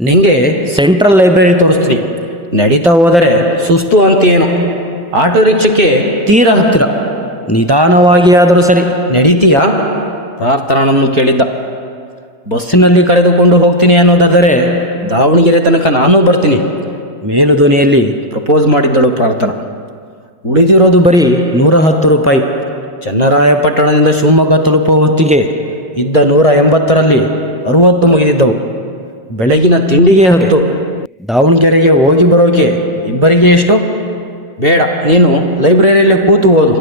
ನಿಂಗೆ central library ತೋರಿಸ್ತೀನಿ. ನಡೀತಾ ಹೋದರೆ ಸುಸ್ತು ಅಂತೇನು. ಆಟೋ ರಿಕ್ಷಕ್ಕೆ ತೀರಾ ಹತ್ತಿರ. ನಿಧಾನವಾಗಿ ಆದರೂ ಸರಿ, ನಡೀತೀಯಾ? ಪ್ರಾರ್ಥನನ್ನು ಕೇಳಿದ್ದ. ಬಸ್ಸಿನಲ್ಲಿ ಕರೆದುಕೊಂಡು ಹೋಗ್ತೀನಿ ಅನ್ನೋದಾದರೆ ದಾವಣಗೆರೆ ತನಕ ನಾನು ಬರ್ತೀನಿ. ಮೇಲು ಧ್ವನಿಯಲ್ಲಿ ಪ್ರಪೋಸ್ ಮಾಡಿದ್ದಳು ಪ್ರಾರ್ಥನಾ. ಉಳಿದಿರೋದು ಬರೀ 110 ರೂಪಾಯಿ. ಚನ್ನರಾಯಪಟ್ಟಣದಿಂದ ಶಿವಮೊಗ್ಗ ತಲುಪುವ ಹೊತ್ತಿಗೆ ಇದ್ದ 180ರಲ್ಲಿ 60 ಮುಗಿದಿದ್ದವು. ಬೆಳಗಿನ ತಿಂಡಿಗೆ 10. ದಾವಣಗೆರೆಗೆ ಹೋಗಿ ಬರೋಕೆ ಇಬ್ಬರಿಗೆ ಎಷ್ಟು? ಬೇಡ, ನೀನು ಲೈಬ್ರರಿಯಲ್ಲೇ ಕೂತು ಓದು.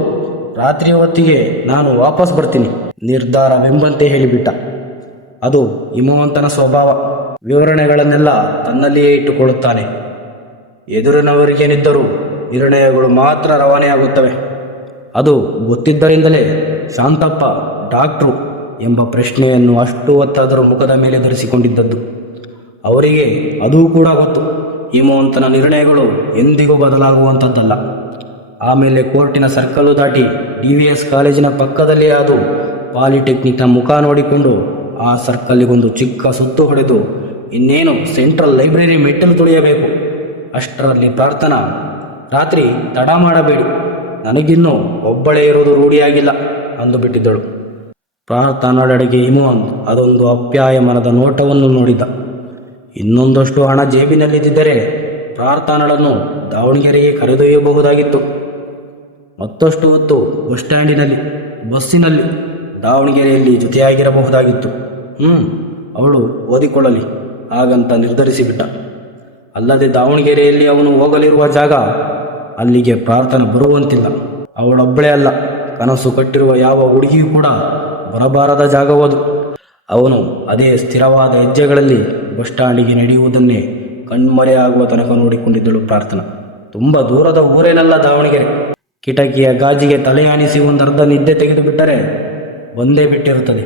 ರಾತ್ರಿ ಹೊತ್ತಿಗೆ ನಾನು ವಾಪಸ್ ಬರ್ತೀನಿ, ನಿರ್ಧಾರವೆಂಬಂತೆ ಹೇಳಿಬಿಟ್ಟ. ಅದು ಹಿಮವಂತನ ಸ್ವಭಾವ. ವಿವರಣೆಗಳನ್ನೆಲ್ಲ ತನ್ನಲ್ಲಿಯೇ ಇಟ್ಟುಕೊಳ್ಳುತ್ತಾನೆ. ಎದುರಿನವರಿಗೇನಿದ್ದರೂ ನಿರ್ಣಯಗಳು ಮಾತ್ರ ರವಾನೆಯಾಗುತ್ತವೆ. ಅದು ಗೊತ್ತಿದ್ದರಿಂದಲೇ ಶಾಂತಪ್ಪ ಡಾಕ್ಟ್ರು ಎಂಬ ಪ್ರಶ್ನೆಯನ್ನು ಅಷ್ಟು ಹೊತ್ತಾದರೂ ಮುಖದ ಮೇಲೆ ಧರಿಸಿಕೊಂಡಿದ್ದದ್ದು. ಅವರಿಗೆ ಅದೂ ಕೂಡ ಗೊತ್ತು, ಹಿಮವಂತನ ನಿರ್ಣಯಗಳು ಎಂದಿಗೂ ಬದಲಾಗುವಂಥದ್ದಲ್ಲ. ಆಮೇಲೆ ಕೋರ್ಟಿನ ಸರ್ಕಲ್ಲು ದಾಟಿ DVS ಕಾಲೇಜಿನ ಪಕ್ಕದಲ್ಲಿ ಅದು ಪಾಲಿಟೆಕ್ನಿಕ್ನ ಮುಖ ನೋಡಿಕೊಂಡು ಆ ಸರ್ಕಲ್ಲಿಗೊಂದು ಚಿಕ್ಕ ಸುತ್ತು ಹೊಡೆದು ಇನ್ನೇನು ಸೆಂಟ್ರಲ್ ಲೈಬ್ರರಿ ಮೆಟ್ಟಲು ತುಳಿಯಬೇಕು. ಅಷ್ಟರಲ್ಲಿ ಪ್ರಾರ್ಥನಾ, ರಾತ್ರಿ ತಡ ಮಾಡಬೇಡಿ, ನನಗಿನ್ನೂ ಒಬ್ಬಳೇ ಇರೋದು ರೂಢಿಯಾಗಿಲ್ಲ ಅಂದುಬಿಟ್ಟಿದ್ದಳು. ಪ್ರಾರ್ಥನಾಡೆಡೆಗೆ ಹಿಮವಂತ್ ಅದೊಂದು ಅಪ್ಯಾಯಮನದ ನೋಟವನ್ನು ನೋಡಿದ್ದ. ಇನ್ನೊಂದಷ್ಟು ಹಣ ಜೇಬಿನಲ್ಲಿದ್ದರೆ ಪ್ರಾರ್ಥನಳನ್ನು ದಾವಣಗೆರೆಗೆ ಕರೆದೊಯ್ಯಬಹುದಾಗಿತ್ತು. ಮತ್ತಷ್ಟು ಹೊತ್ತು ಬಸ್ ಸ್ಟ್ಯಾಂಡಿನಲ್ಲಿ, ಬಸ್ಸಿನಲ್ಲಿ, ದಾವಣಗೆರೆಯಲ್ಲಿ ಜೊತೆಯಾಗಿರಬಹುದಾಗಿತ್ತು. ಅವಳು ಓದಿಕೊಳ್ಳಲಿ ಹಾಗಂತ ನಿರ್ಧರಿಸಿಬಿಟ್ಟ. ಅಲ್ಲದೆ ದಾವಣಗೆರೆಯಲ್ಲಿ ಅವನು ಹೋಗಲಿರುವ ಜಾಗ, ಅಲ್ಲಿಗೆ ಪ್ರಾರ್ಥನೆ ಬರುವಂತಿಲ್ಲ. ಅವಳೊಬ್ಬಳೇ ಅಲ್ಲ, ಕನಸು ಕಟ್ಟಿರುವ ಯಾವ ಹುಡುಗಿಯೂ ಕೂಡ ಬರಬಾರದ ಜಾಗವದು. ಅವನು ಅದೇ ಸ್ಥಿರವಾದ ಹೆಜ್ಜೆಗಳಲ್ಲಿ ಬಸ್ ಸ್ಟ್ಯಾಂಡಿಗೆ ನಡೆಯುವುದನ್ನೇ ಕಣ್ಮರೆಯಾಗುವ ತನಕ ನೋಡಿಕೊಂಡಿದ್ದಳು ಪ್ರಾರ್ಥನಾ. ತುಂಬ ದೂರದ ಊರೇನಲ್ಲ ದಾವಣಗೆರೆ. ಕಿಟಕಿಯ ಗಾಜಿಗೆ ತಲೆಯಾಣಿಸಿ ಒಂದರ್ಧ ನಿದ್ದೆ ತೆಗೆದು ಬಿಟ್ಟರೆ ಬಂದೇ ಬಿಟ್ಟಿರುತ್ತದೆ.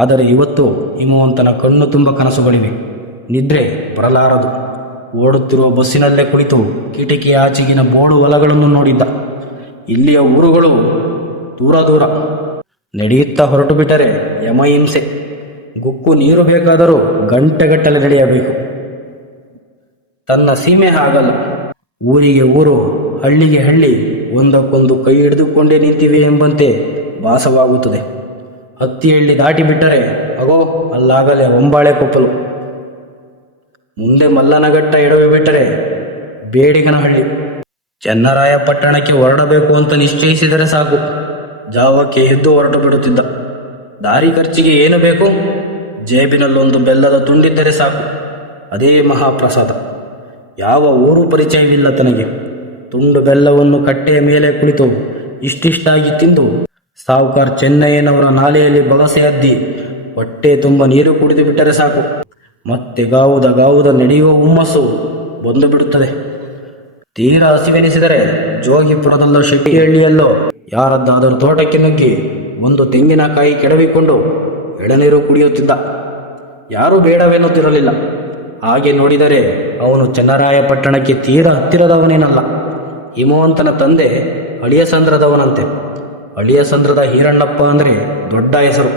ಆದರೆ ಇವತ್ತು ಹಿಮವಂತನ ಕಣ್ಣು ತುಂಬ ಕನಸುಗಳಿವೆ. ನಿದ್ರೆ ಬರಲಾರದು. ಓಡುತ್ತಿರುವ ಬಸ್ಸಿನಲ್ಲೇ ಕುಳಿತು ಕಿಟಕಿಯ ಆಚೆಗಿನ ಬೋಡು ಹೊಲಗಳನ್ನು ನೋಡಿದ್ದ. ಇಲ್ಲಿಯ ಊರುಗಳು ದೂರ ದೂರ. ನಡೆಯುತ್ತಾ ಹೊರಟು ಬಿಟ್ಟರೆ ಯಮಹಿಂಸೆ. ಗುಕ್ಕು ನೀರು ಬೇಕಾದರೂ ಗಂಟೆಗಟ್ಟಲೆ ನಡೆಯಬೇಕು. ತನ್ನ ಸೀಮೆ ಹಾಗಲ್ಲ. ಊರಿಗೆ ಊರು, ಹಳ್ಳಿಗೆ ಹಳ್ಳಿ ಒಂದಕ್ಕೊಂದು ಕೈ ಹಿಡಿದುಕೊಂಡೇ ನಿಂತಿವೆ ಎಂಬಂತೆ ಭಾಸವಾಗುತ್ತದೆ. ಹತ್ತಿಹಳ್ಳಿ ದಾಟಿ ಬಿಟ್ಟರೆ ಅಗೋ ಅಲ್ಲಾಗಲೇ ಒಂಬಾಳೆ ಕೊಪ್ಪಲು. ಮುಂದೆ ಮಲ್ಲನಘಟ್ಟ ಎಡವಿ ಬಿಟ್ಟರೆ ಬೇಡಿಗನಹಳ್ಳಿ. ಚನ್ನರಾಯಪಟ್ಟಣಕ್ಕೆ ಹೊರಡಬೇಕು ಅಂತ ನಿಶ್ಚಯಿಸಿದರೆ ಸಾಕು, ಜಾವಕ್ಕೆ ಎದ್ದು ಹೊರಟು ಬಿಡುತ್ತಿದ್ದ. ದಾರಿ ಖರ್ಚಿಗೆ ಏನು ಬೇಕು? ಜೇಬಿನಲ್ಲೊಂದು ಬೆಲ್ಲದ ತುಂಡಿದ್ದರೆ ಸಾಕು, ಅದೇ ಮಹಾಪ್ರಸಾದ. ಯಾವ ಊರು ಪರಿಚಯವಿಲ್ಲ ತನಗೆ. ತುಂಡು ಬೆಲ್ಲವನ್ನು ಕಟ್ಟೆಯ ಮೇಲೆ ಕುಳಿತು ಇಷ್ಟಿಷ್ಟಾಗಿ ತಿಂದು ಸಾವುಕಾರ್ ಚೆನ್ನಯ್ಯನವರ ನಾಲೆಯಲ್ಲಿ ಬಗಸೆ ಅದ್ದಿ ಹೊಟ್ಟೆ ತುಂಬ ನೀರು ಕುಡಿದು ಬಿಟ್ಟರೆ ಸಾಕು, ಮತ್ತೆ ಗಾವುದ ನಡೆಯುವ ಹುಮ್ಮಸ್ಸು ಬಂದು ಬಿಡುತ್ತದೆ. ತೀರಾ ಹಸಿವೆನಿಸಿದರೆ ಜೋಗಿಪುರದಲ್ಲೋ ಶೆಟ್ಟಿಹಳ್ಳಿಯಲ್ಲೋ ಯಾರದ್ದಾದರೂ ತೋಟಕ್ಕೆ ನುಗ್ಗಿ ಒಂದು ತೆಂಗಿನಕಾಯಿ ಕೆಡವಿಕೊಂಡು ಎಳನೀರು ಕುಡಿಯುತ್ತಿದ್ದ. ಯಾರೂ ಬೇಡವೆನ್ನುತ್ತಿರಲಿಲ್ಲ. ಹಾಗೆ ನೋಡಿದರೆ ಅವನು ಚನ್ನರಾಯಪಟ್ಟಣಕ್ಕೆ ತೀರಾ ಹತ್ತಿರದವನೇನಲ್ಲ. ಹಿಮವಂತನ ತಂದೆ ಅಳಿಯಸಂದ್ರದವನಂತೆ. ಅಳಿಯಸಂದ್ರದ ಈರಣ್ಣಪ್ಪ ಅಂದರೆ ದೊಡ್ಡ ಹೆಸರು.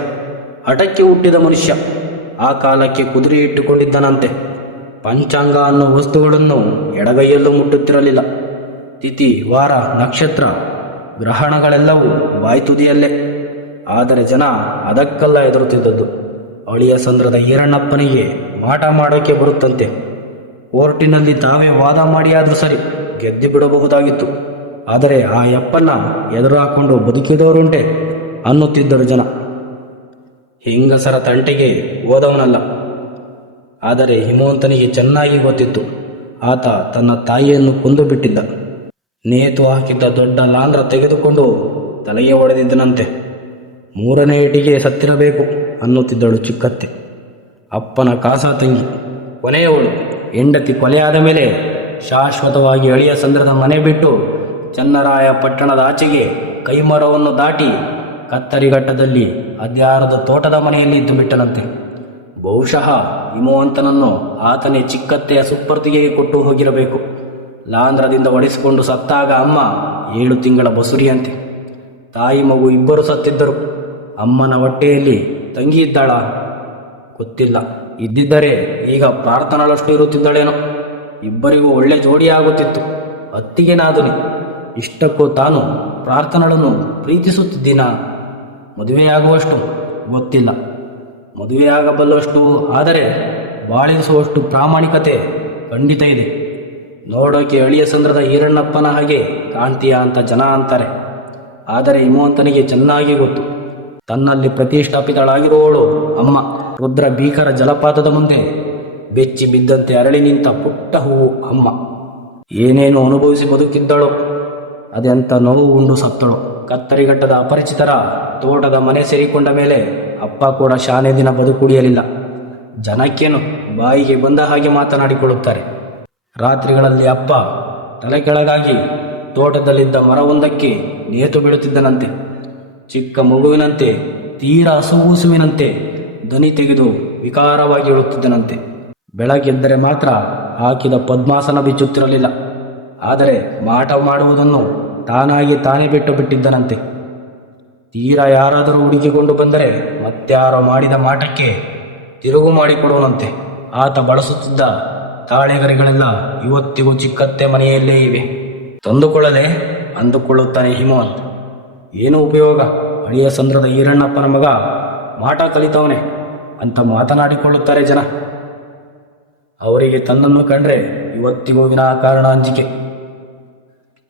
ಹಠಕ್ಕೆ ಹುಟ್ಟಿದ ಮನುಷ್ಯ. ಆ ಕಾಲಕ್ಕೆ ಕುದುರೆ ಇಟ್ಟುಕೊಂಡಿದ್ದನಂತೆ. ಪಂಚಾಂಗ ಅನ್ನೋ ವಸ್ತುಗಳನ್ನು ಎಡಗೈಯಲ್ಲೂ ಮುಟ್ಟುತ್ತಿರಲಿಲ್ಲ. ತಿಥಿ, ವಾರ, ನಕ್ಷತ್ರ, ಗ್ರಹಣಗಳೆಲ್ಲವೂ ಬಾಯ್ತುದಿಯಲ್ಲೇ. ಆದರೆ ಜನ ಅದಕ್ಕೆಲ್ಲ ಹೆದರುತ್ತಿದ್ದದ್ದು. ಅಳಿಯಸಂದ್ರದ ಈರಣ್ಣಪ್ಪನಿಗೆ ಮಾಟ ಮಾಡೋಕ್ಕೆ ಬರುತ್ತಂತೆ. ಕೋರ್ಟಿನಲ್ಲಿ ತಾವೇ ವಾದ ಮಾಡಿಯಾದರೂ ಸರಿ, ಗೆದ್ದು ಬಿಡಬಹುದಾಗಿತ್ತು. ಆದರೆ ಆ ಯಪ್ಪನ್ನ ಎದುರು ಹಾಕೊಂಡು ಬದುಕಿದವರುಂಟೆ ಅನ್ನುತ್ತಿದ್ದರು ಜನ. ಹೆಂಗಸರ ತಂಟೆಗೆ ಹೋದವನಲ್ಲ. ಆದರೆ ಹಿಮವಂತನಿಗೆ ಚೆನ್ನಾಗಿ ಗೊತ್ತಿತ್ತು, ಆತ ತನ್ನ ತಾಯಿಯನ್ನು ಕೊಂದು ಬಿಟ್ಟಿದ್ದ. ನೇತು ಹಾಕಿದ್ದ ದೊಡ್ಡ ಲಾಂದ್ರ ತೆಗೆದುಕೊಂಡು ತಲೆಗೆ ಹೊಡೆದಿದ್ದನಂತೆ. 3ನೇ ಏಟಿಗೆ ಸತ್ತಿರಬೇಕು ಅನ್ನುತ್ತಿದ್ದಳು ಚಿಕ್ಕತ್ತೆ, ಅಪ್ಪನ ಕಾಸ ತಂಗಿ. ಕೊನೆಯವಳು ಹೆಂಡತಿ ಕೊಲೆಯಾದ ಮೇಲೆ ಶಾಶ್ವತವಾಗಿ ಅಳಿಯಸಂದ್ರದ ಮನೆ ಬಿಟ್ಟು ಚನ್ನರಾಯಪಟ್ಟಣದ ಆಚೆಗೆ ಕೈಮರವನ್ನು ದಾಟಿ ಕತ್ತರಿಘಟ್ಟದಲ್ಲಿ ಅದ್ಯಾರದ ತೋಟದ ಮನೆಯಲ್ಲಿ ಇದ್ದು ಬಿಟ್ಟನಂತೆ. ಬಹುಶಃ ಹಿಮವಂತನನ್ನು ಆತನೇ ಚಿಕ್ಕತ್ತೆಯ ಸುಪ್ಪರ್ತಿಗೆ ಕೊಟ್ಟು ಹೋಗಿರಬೇಕು. ಲಾಂಧ್ರದಿಂದ ಒಡೆಸಿಕೊಂಡು ಸತ್ತಾಗ ಅಮ್ಮ 7 ತಿಂಗಳ ಬಸುರಿಯಂತೆ. ತಾಯಿ ಮಗು ಇಬ್ಬರು ಸತ್ತಿದ್ದರು. ಅಮ್ಮನ ಹೊಟ್ಟೆಯಲ್ಲಿ ತಂಗಿ ಇದ್ದಾಳ. ಗೊತ್ತಿಲ್ಲ. ಇದ್ದಿದ್ದರೆ ಈಗ ಪ್ರಾರ್ಥನಳಷ್ಟು ಇರುತ್ತಿದ್ದಳೇನೋ. ಇಬ್ಬರಿಗೂ ಒಳ್ಳೆ ಜೋಡಿಯಾಗುತ್ತಿತ್ತು. ಅತ್ತಿಗೆ ನಾದುನಿ. ಇಷ್ಟಕ್ಕೂ ತಾನು ಪ್ರಾರ್ಥನಳನ್ನು ಪ್ರೀತಿಸುತ್ತಿದ್ದೀನ? ಮದುವೆಯಾಗುವಷ್ಟು ಗೊತ್ತಿಲ್ಲ. ಮದುವೆಯಾಗಬಲ್ಲಷ್ಟು, ಆದರೆ ಬಾಳಿಸುವಷ್ಟು ಪ್ರಾಮಾಣಿಕತೆ ಖಂಡಿತ ಇದೆ. ನೋಡೋಕೆ ಅಳಿಯ ಸಂದ್ರದ ಈರಣ್ಣಪ್ಪನ ಹಾಗೆ ಕಾಣ್ತೀಯ ಅಂತ ಜನ ಅಂತಾರೆ. ಆದರೆ ಹಿಮವಂತನಿಗೆ ಚೆನ್ನಾಗಿ ಗೊತ್ತು, ತನ್ನಲ್ಲಿ ಪ್ರತಿಷ್ಠಾಪಿತಳಾಗಿರುವವಳು ಅಮ್ಮ. ರುದ್ರ ಭೀಕರ ಜಲಪಾತದ ಮುಂದೆ ಬೆಚ್ಚಿ ಬಿದ್ದಂತೆ ಅರಳಿ ನಿಂತ ಪುಟ್ಟ ಹೂವು ಅಮ್ಮ. ಏನೇನು ಅನುಭವಿಸಿ ಬದುಕಿದ್ದಳೋ, ಅದೆಂಥ ನೋವು ಉಂಡು ಸತ್ತಳು. ಕತ್ತರಿಗಟ್ಟದ ಅಪರಿಚಿತರ ತೋಟದ ಮನೆ ಸೇರಿಕೊಂಡ ಮೇಲೆ ಅಪ್ಪ ಕೂಡ ಶಾನೆ ದಿನ ಬದುಕುಳಿಯಲಿಲ್ಲ. ಜನಕ್ಕೇನು ಬಾಯಿಗೆ ಬಂದ ಹಾಗೆ ಮಾತನಾಡಿಕೊಳ್ಳುತ್ತಾರೆ. ರಾತ್ರಿಗಳಲ್ಲಿ ಅಪ್ಪ ತಲೆ ಕೆಳಗಾಗಿ ತೋಟದಲ್ಲಿದ್ದ ಮರವೊಂದಕ್ಕೆ ನೇತು ಬೀಳುತ್ತಿದ್ದನಂತೆ. ಚಿಕ್ಕ ಮಗುವಿನಂತೆ, ತೀರಾ ಹಸುಗೂಸುವಿನಂತೆ ದನಿ ತೆಗೆದು ವಿಕಾರವಾಗಿ ಹೇಳುತ್ತಿದ್ದನಂತೆ. ಬೆಳಗ್ಗೆದ್ದರೆ ಮಾತ್ರ ಹಾಕಿದ ಪದ್ಮಾಸನ ಬಿಚ್ಚುತ್ತಿರಲಿಲ್ಲ. ಆದರೆ ಮಾಟ ಮಾಡುವುದನ್ನು ತಾನಾಗಿ ತಾನೇ ಬಿಟ್ಟು ಬಿಟ್ಟಿದ್ದನಂತೆ. ತೀರಾ ಯಾರಾದರೂ ಹುಡುಕಿಕೊಂಡು ಬಂದರೆ ಮತ್ಯಾರೋ ಮಾಡಿದ ಮಾಟಕ್ಕೆ ತಿರುಗು ಮಾಡಿಕೊಡುವನಂತೆ. ಆತ ಬಳಸುತ್ತಿದ್ದ ತಾಳೆಗರಿಗಳೆಲ್ಲ ಇವತ್ತಿಗೂ ಚಿಕ್ಕತ್ತೆ ಮನೆಯಲ್ಲೇ ಇವೆ. ತಂದುಕೊಳ್ಳಲೆ ಅಂದುಕೊಳ್ಳುತ್ತಾನೆ ಹಿಮವಂತ್. ಏನು ಉಪಯೋಗ, ಅಳಿಯ ಸಂದ್ರದ ಈರಣ್ಣಪ್ಪನ ಮಗ ಮಾಟ ಕಲಿತವನೆ ಅಂತ ಮಾತನಾಡಿಕೊಳ್ಳುತ್ತಾರೆ ಜನ. ಅವರಿಗೆ ತನ್ನನ್ನು ಕಂಡ್ರೆ ಇವತ್ತಿಗೂ ವಿನಾಕಾರಣ ಅಂಜಿಕೆ.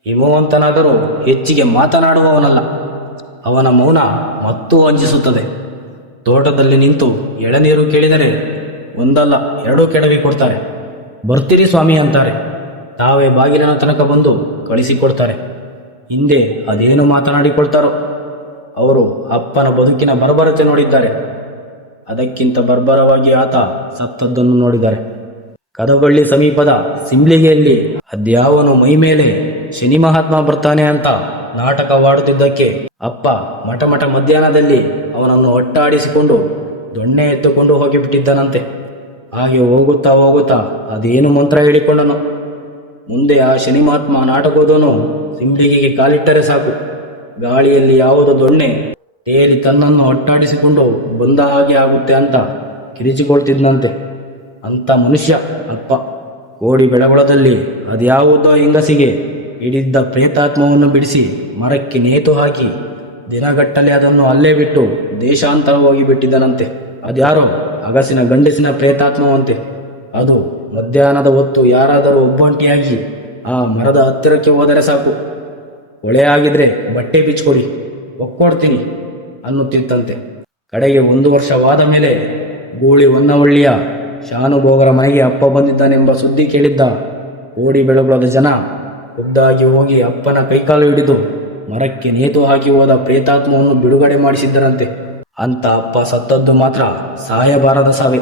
ಹಿಮವಂತನಾದರೂ ಹೆಚ್ಚಿಗೆ ಮಾತನಾಡುವವನಲ್ಲ. ಅವನ ಮೌನ ಮತ್ತೂ ಅಂಜಿಸುತ್ತದೆ. ತೋಟದಲ್ಲಿ ನಿಂತು ಎಳನೀರು ಕೇಳಿದರೆ ಒಂದಲ್ಲ ಎರಡೂ ಕೆಡವಿ ಕೊಡ್ತಾರೆ. ಬರ್ತೀರಿ ಸ್ವಾಮಿ ಅಂತಾರೆ. ತಾವೇ ಬಾಗಿಲಿನ ತನಕ ಬಂದು ಕಳಿಸಿಕೊಡ್ತಾರೆ. ಹಿಂದೆ ಅದೇನು ಮಾತನಾಡಿಕೊಳ್ತಾರೋ. ಅವರು ಅಪ್ಪನ ಬದುಕಿನ ಬರ್ಬರತೆ ನೋಡಿದ್ದಾರೆ. ಅದಕ್ಕಿಂತ ಬರ್ಬರವಾಗಿ ಆತ ಸತ್ತದ್ದನ್ನು ನೋಡಿದ್ದಾರೆ. ಕದಬಳ್ಳಿ ಸಮೀಪದ ಸಿಂಬ್ಲಿಗೆಯಲ್ಲಿ ಅದ್ಯಾವನು ಮೈ ಮೇಲೆ ಶನಿ ಮಹಾತ್ಮ ಬರ್ತಾನೆ ಅಂತ ನಾಟಕವಾಡುತ್ತಿದ್ದಕ್ಕೆ ಅಪ್ಪ ಮಠ ಮಧ್ಯಾಹ್ನದಲ್ಲಿ ಅವನನ್ನು ಒಟ್ಟಾಡಿಸಿಕೊಂಡು ದೊಣ್ಣೆ ಎತ್ತುಕೊಂಡು ಹೋಗಿಬಿಟ್ಟಿದ್ದನಂತೆ. ಹಾಗೆ ಹೋಗುತ್ತಾ ಅದೇನು ಮಂತ್ರ ಹೇಳಿಕೊಂಡನು. ಮುಂದೆ ಆ ಶನಿ ಮಹಾತ್ಮ ನಾಟಕದವನು ಸಿಂಬ್ಲಿಗೆಗೆ ಕಾಲಿಟ್ಟರೆ ಸಾಕು, ಗಾಳಿಯಲ್ಲಿ ಯಾವುದೋ ದೊಣ್ಣೆ ತೇಲಿ ತನ್ನನ್ನು ಒಟ್ಟಾಡಿಸಿಕೊಂಡು ಬಂದ ಹಾಗೆ ಆಗುತ್ತೆ ಅಂತ ಕಿರಿಚಿಕೊಳ್ತಿದ್ದಂತೆ. ಅಂಥ ಮನುಷ್ಯ ಅಪ್ಪ. ಕೋಡಿ ಬೆಳಗೊಳದಲ್ಲಿ ಅದ್ಯಾವುದೋ ಹೆಂಗಸಿಗೆ ಹಿಡಿದ್ದ ಪ್ರೇತಾತ್ಮವನ್ನು ಬಿಡಿಸಿ ಮರಕ್ಕೆ ನೇತು ಹಾಕಿ ದಿನಗಟ್ಟಲೆ ಅದನ್ನು ಅಲ್ಲೇ ಬಿಟ್ಟು ದೇಶಾಂತರ ಹೋಗಿ ಬಿಟ್ಟಿದ್ದನಂತೆ. ಅದ್ಯಾರೋ ಅಗಸಿನ ಗಂಡಸಿನ ಪ್ರೇತಾತ್ಮವಂತೆ. ಅದು ಮಧ್ಯಾಹ್ನದ ಹೊತ್ತು ಯಾರಾದರೂ ಒಬ್ಬಂಟಿಯಾಗಿ ಆ ಮರದ ಹತ್ತಿರಕ್ಕೆ ಹೋದರೆ ಸಾಕು, ಒಳೆ ಆಗಿದ್ರೆ ಬಟ್ಟೆ ಬಿಚ್ಕೊಡಿ, ಒಕ್ಕೊಡ್ತೀನಿ ಅನ್ನುತ್ತಿತ್ತಂತೆ. ಕಡೆಗೆ 1 ವರ್ಷವಾದ ಮೇಲೆ ಗೂಳಿ ಹೊನ್ನವಳ್ಳಿಯ ಶಾನುಭೋಗರ ಮನೆಗೆ ಅಪ್ಪ ಬಂದಿದ್ದಾನೆಂಬ ಸುದ್ದಿ ಕೇಳಿದ್ದ ಕೋಡಿ ಬೆಳಗುಳದ ಜನ ಖುದ್ದಾಗಿ ಹೋಗಿ ಅಪ್ಪನ ಕೈಕಾಲು ಹಿಡಿದು ಮರಕ್ಕೆ ನೇತು ಹಾಕಿ ಹೋದ ಪ್ರೇತಾತ್ಮವನ್ನು ಬಿಡುಗಡೆ ಮಾಡಿಸಿದ್ದರಂತೆ. ಅಂತ ಅಪ್ಪ ಸತ್ತದ್ದು ಮಾತ್ರ ಸಾಯಬಾರದ ಸಾವೆ.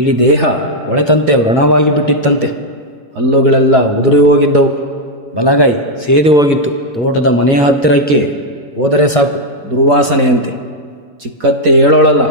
ಇಡೀ ದೇಹ ಒಳೆತಂತೆ ವ್ರಣವಾಗಿ ಬಿಟ್ಟಿತ್ತಂತೆ. ಹಲ್ಲುಗಳೆಲ್ಲ ಉದುರಿ ಹೋಗಿದ್ದವು. ಬಲಗೈ ಸೇದಿ ಹೋಗಿತ್ತು. ತೋಟದ ಮನೆಯ ಹತ್ತಿರಕ್ಕೆ ಹೋದರೆ ಸಾಕು ದುರ್ವಾಸನೆಯಂತೆ. ಚಿಕ್ಕತ್ತೆ ಹೇಳೋಳಲ್ಲ,